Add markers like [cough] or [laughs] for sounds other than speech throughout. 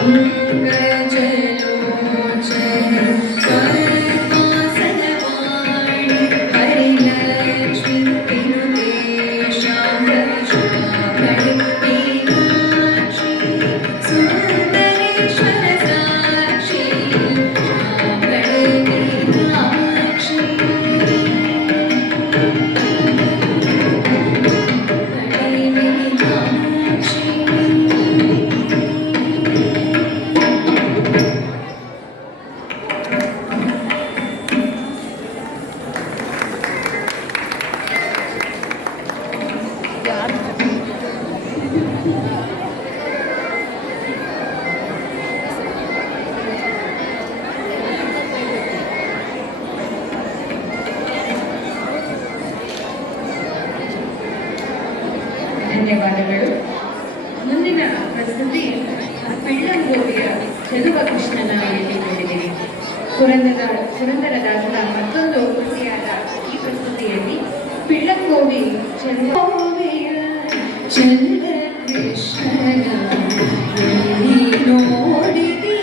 three. Mm -hmm. ధన్యవాదాలు ముందిన ప్రస్తుతి పెళ్ళం గోపియ చదువ కృష్ణన వెళ్ళి పెట్టింది పురందర పురందరదాసుల మతంలో పూర్తియాద ఈ ప్రస్తుతియండి పిళ్ళం గోవి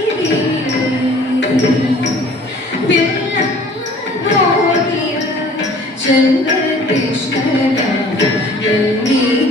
Chandrakrishna Chandrakrishna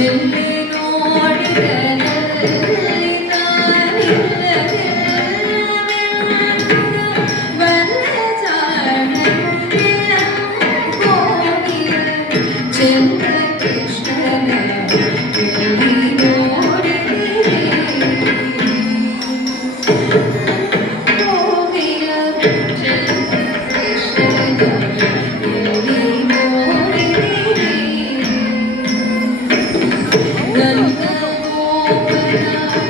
Thank you. I [laughs] don't